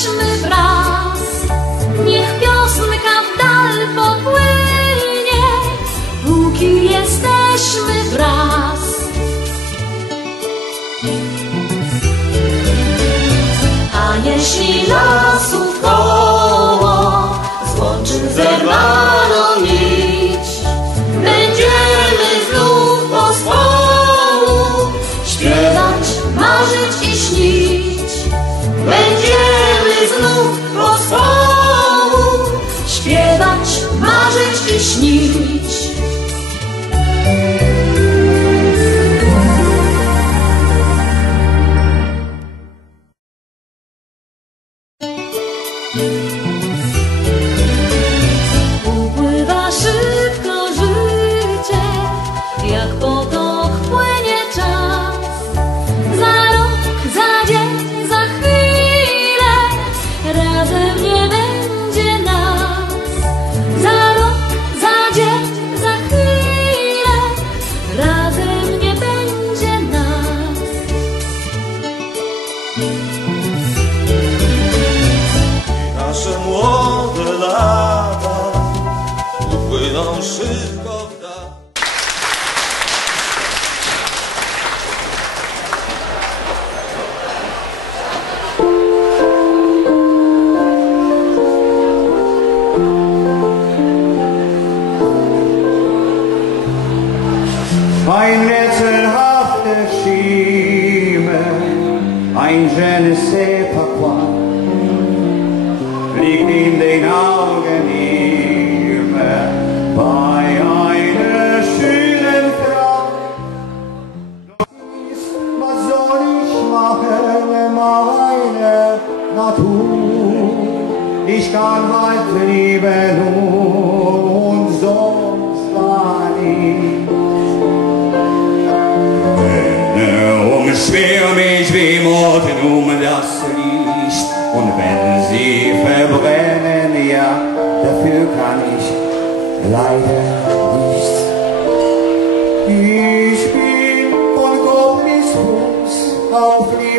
ж ми брат. 你那生活的蜡烛不会让时光的。怀念着。Enfin, je ne sais pas quoi, bei einer schönen Frau. Was soll ich machen, meine Natur? Ich kann weit lieben und sonst gar nicht. Wenn er umschwer mich, Worte um das Licht und wenn sie verbrennen, ja, dafür kann ich leider nicht. Ich bin von Gottes Fuß auf Liebe.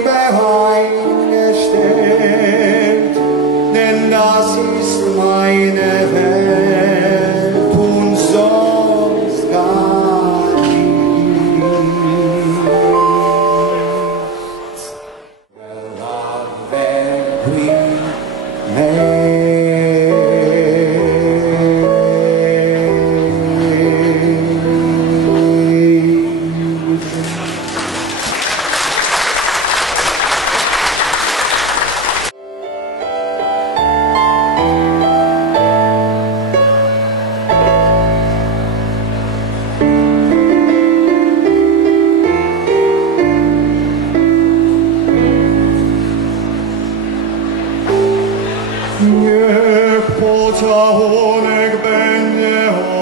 Niech pocałunek będzie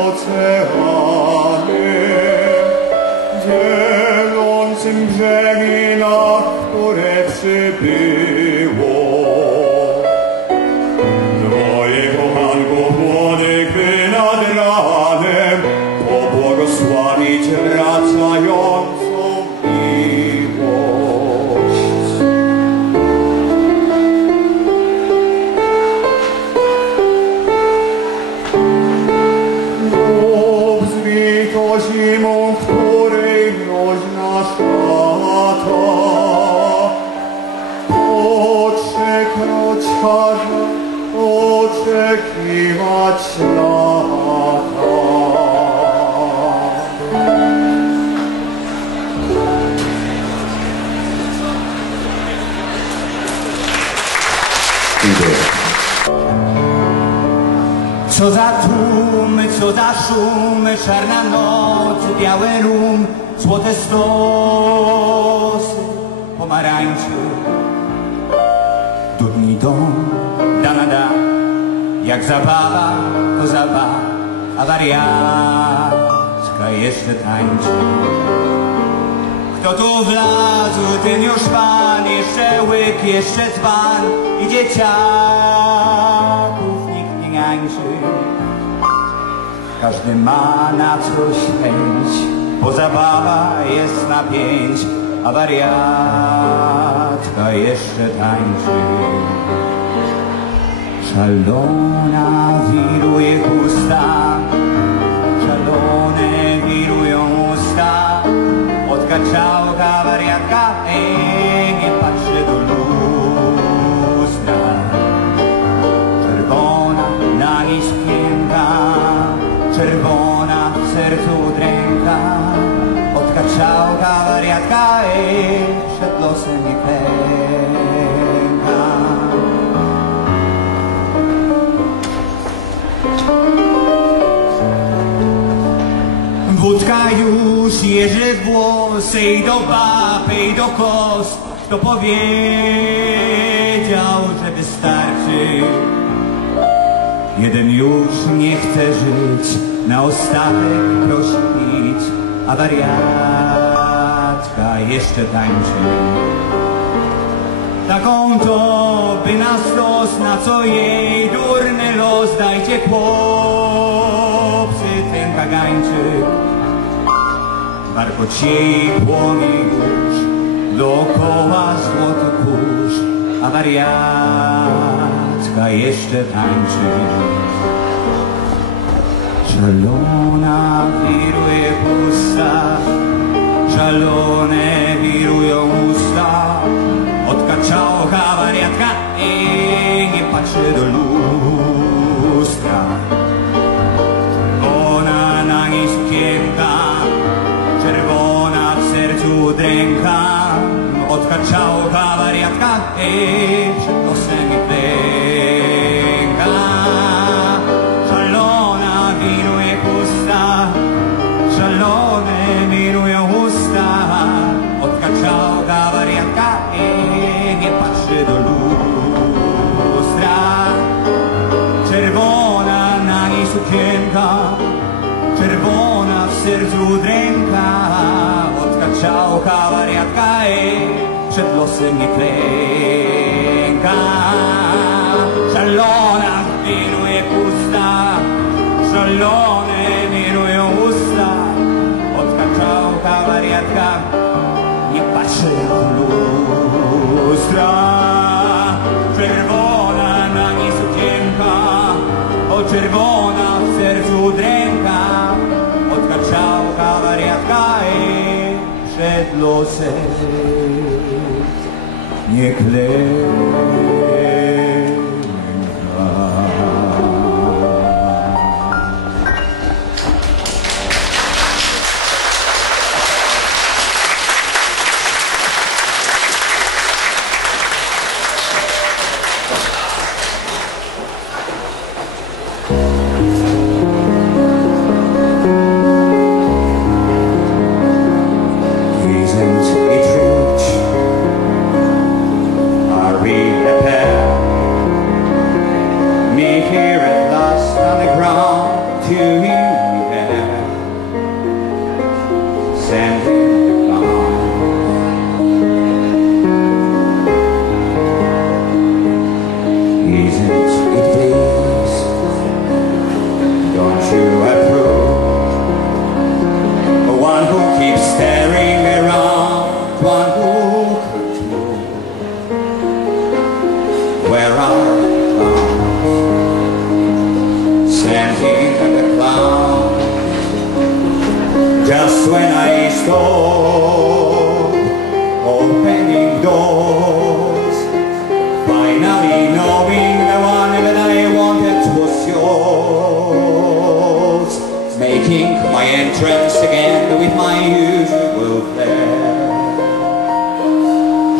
oceanem, dzielącym brzegi, na które przybyło. Droje kochanku, młodych wy nad ranem, pobłogosławić wracając, oczekiwać lata Co za tłumy, co za szumy, czarna noc, biały rum, złote stosy, pomarańczy. Durni dom, jak zabawa, to zabawa, a wariatka jeszcze tańczy. Kto tu wlazł, ten już pan, jeszcze łyk, jeszcze dzban i dzieciaków nikt nie gańczy. Każdy ma na coś chęć, bo zabawa jest na pięć, a wariatka jeszcze tańczy. Szalona wiruje chusta, szalone wirują usta, od jeży włosy i do baby i do kos Kto powiedział, że wystarczy Jeden już nie chce żyć Na ostatek prosi A wariatka jeszcze tańczy. Taką to by na stos, na co jej durny los Dajcie chłopcy ten kagańczyk Warkot jej płonie już Dookoła złoty kurz A wariatka jeszcze tańczy Szalona wiruje pusta Szalone wirują usta. Od kaczałka wariatka i nie patrzy do lustra se mi plenka Salona vino e pusta Salone vino e usta Odkaczałka wariatka Nie patrzy w lustra. Czerwona na niej sukienka O czerwona w sercu dręka Odkaczałka wariatka i przed losem niech leży. Just when I stop opening doors, finally knowing the one that I wanted was yours, making my entrance again with my usual flair.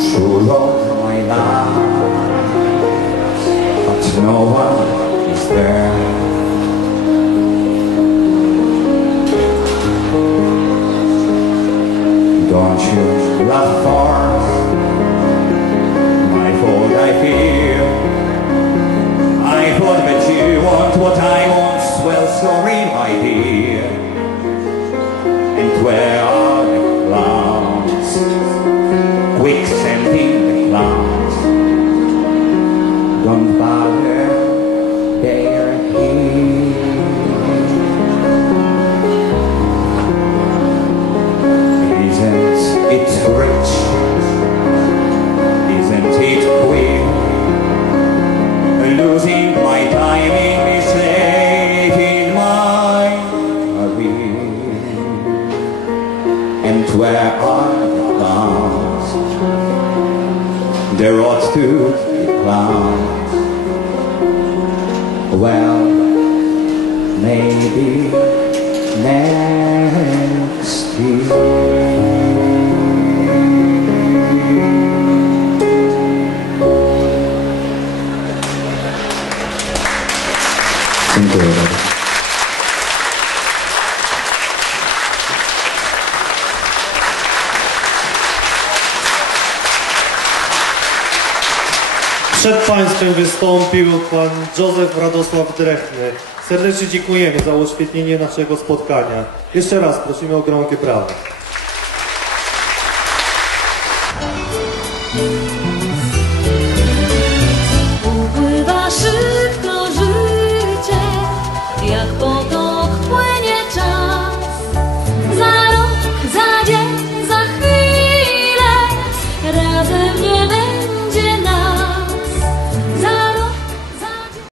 True love, my life, but no one is there. Love for. My fault I feel. I thought that you want what I want Well sorry my dear. And where are the clouds? Quick sending the clouds it where I belong. There ought to be clowns. Well, maybe next year. Thank you. Państwem wystąpił Pan Józef Radosław Drechny. Serdecznie dziękujemy za uświetnienie naszego spotkania. Jeszcze raz prosimy o gromkie brawa.